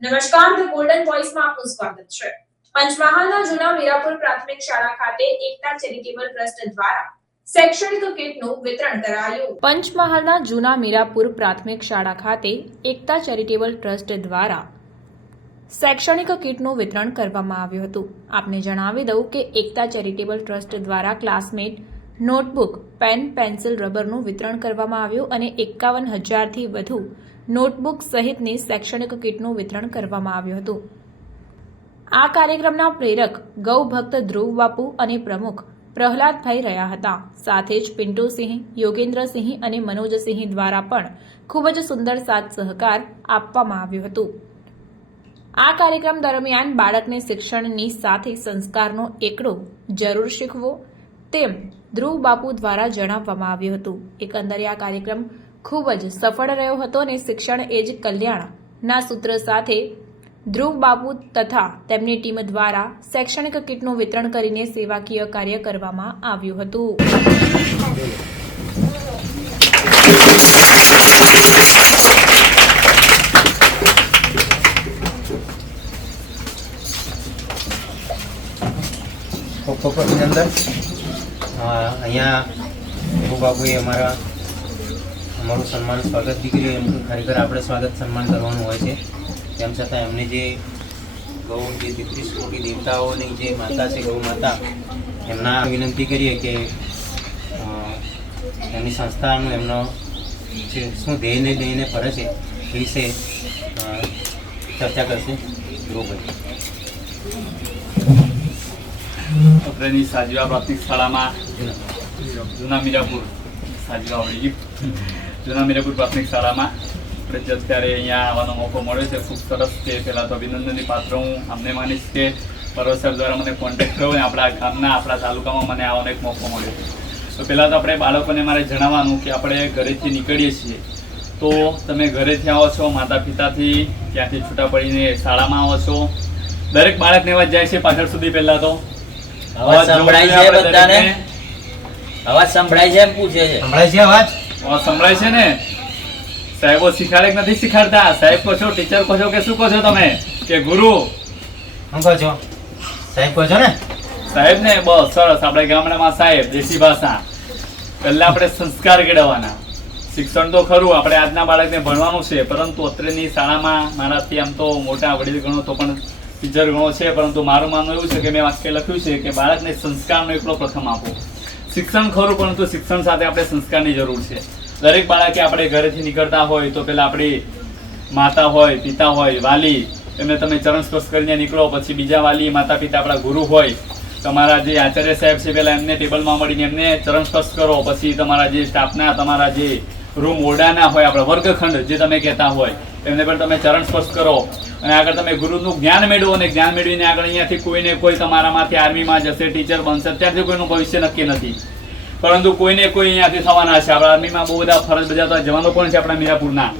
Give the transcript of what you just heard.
નમસ્કાર, the golden વોઇસમાં આપનું સ્વાગત છે. પંચમહાલના જૂના મીરાપુર પ્રાથમિક શાળા ખાતે એકતા ચેરિટેબલ ટ્રસ્ટ દ્વારા શૈક્ષણિક કીટનું વિતરણ પંચમહાલના જૂના મીરાપુર પ્રાથમિક શાળા ખાતે એકતા ચેરિટેબલ ટ્રસ્ટ દ્વારા શૈક્ષણિક કીટનું વિતરણ કરવામાં આવ્યું હતું. આપને જણાવી દઉં કે એકતા ચેરિટેબલ ટ્રસ્ટ દ્વારા ક્લાસમેટ નોટબુક, પેન, પેન્સિલ, રબરનું વિતરણ કરવામાં આવ્યું અને એકાવન હજારથી વધુ નોટબુક સહિતની શૈક્ષણિક કીટનું વિતરણ કરવામાં આવ્યું હતું. આ કાર્યક્રમના પ્રેરક ગૌ ભક્ત ધ્રુવ બાપુ અને પ્રમુખ પ્રહલાદભાઈ રહ્યા હતા. સાથે જ પિન્ટુસિંહ યોગેન્દ્રસિંહ અને મનોજસિંહ દ્વારા પણ ખૂબ જ સુંદર સાથ સહકાર આપવામાં આવ્યો હતો. આ કાર્યક્રમ દરમિયાન બાળકને શિક્ષણની સાથે સંસ્કારનો એકડો જરૂર શીખવો, તેમ ધ્રુવ બાપુ દ્વારા જણાવવામાં આવ્યું હતું. એકંદરે આ કાર્યક્રમ ખૂબ જ સફળ રહ્યો હતો અને શિક્ષણ એ જ કલ્યાણના સૂત્ર સાથે ધ્રુવ બાપુ તથા તેમની ટીમ દ્વારા શૈક્ષણિક કીટનું વિતરણ કરીને સેવાકીય કાર્ય કરવામાં આવ્યું હતું. અભિનંદન અ, અહીંયા પ્રભુ બાપુએ અમારા, અમારું સન્માન સ્વાગત દીકરી એમનું ખરેખર આપણે સ્વાગત સન્માન કરવાનું હોય છે. તેમ છતાં એમને જે ગૌ, જે તેત્રીસ કોટી દેવતાઓની જે માતા છે, ગૌ માતા, એમના વિનંતી કરીએ કે એમની સંસ્થાનું એમનો જે શું ધ્યેયને લઈને ફરે છે, એ વિશે ચર્ચા કરશે ધ્રુવભાઈ અત્રેની સાજીવા પ્રાથમિક શાળામાં જૂના મીરાપુર સાજીવા વળી જૂના મીરાપુર પ્રાથમિક શાળામાં આપણે જે અત્યારે અહીંયા આવવાનો મોકો મળ્યો છે ખૂબ સરસ છે. પહેલાં તો અભિનંદનની પાત્ર હું અમને માનીશ કે પર્વત સર દ્વારા મને કોન્ટેક્ટ કર્યો અને આપણા ગામના આપણા તાલુકામાં મને આવવાનો એક મોકો મળ્યો તો પહેલાં તો આપણે બાળકોને મારે જણાવવાનું કે આપણે ઘરેથી નીકળીએ છીએ. તો તમે ઘરેથી આવો છો માતા પિતાથી ત્યાંથી છૂટા પડીને શાળામાં આવો છો. દરેક બાળકને અવાજ જાય છે પાછળ સુધી પહેલાં તો. અવાજ સંભળાય છે બધાને. અવાજ સંભળાય છે એમ પૂછે છે. સંભળાય છે અવાજ? અવાજ સંભળાય છે ને? સાહેબો શીખાડે કે નથી શીખાડતા? સાહેબ કહો છો ટીચર કહો છો કે શું કહો છો તમે? કે ગુરુ? શું કહો છો? સાહેબ કહો છો ને? સાહેબ ને બસ સરસ. આપણે ગામડામાં સાહેબ દેશી ભાષા. પહેલા આપણે સંસ્કાર કેળવવાના. શિક્ષણ તો ખરું આપણે આજના બાળકને ભણવાનું છે. પરંતુ અત્રેની શાળામાં મારાથી આમ તો મોટા વડીલ ગણો તો પણ ટીચર ગણો છે. પરંતુ મારું માનવું એવું છે કે મેં વાક્ય લખ્યું છે કે બાળકને સંસ્કારનો એકલો પ્રથમ આપો. શિક્ષણ ખરું, પરંતુ શિક્ષણ સાથે આપણે સંસ્કારની જરૂર છે. દરેક બાળકે આપણે ઘરેથી નીકળતા હોય, તો પેલા આપણી માતા હોય, પિતા હોય, વાલી, એમને તમે ચરણ સ્પર્શ કરીને નીકળો, પછી બીજા વાલી માતા પિતા આપણા ગુરુ હોય. તમારા જે આચાર્ય સાહેબ છે પેલા એમને ટેબલમાં મળીને એમને ચરણ સ્પર્શ કરો, પછી તમારા જે સ્ટાફના, તમારા જે રૂમ ઓરડાના હોય, આપણા વર્ગખંડ, જે તમે કહેતા હોય એમને પણ તમે ચરણ સ્પર્શ કરો. અને આગળ તમે ગુરુનું જ્ઞાન મેળવો અને જ્ઞાન મેળવીને આગળ અહીંયાથી કોઈને કોઈ તમારામાંથી આર્મીમાં જશે, ટીચર બનશે અત્યારથી કોઈનું ભવિષ્ય નક્કી નથી. પરંતુ કોઈને કોઈ અહીંયાથી થવાના છે. આપણા આર્મીમાં બહુ બધા ફરજ બજાવતા જવાનો પણ છે આપણા મીરાપુરના.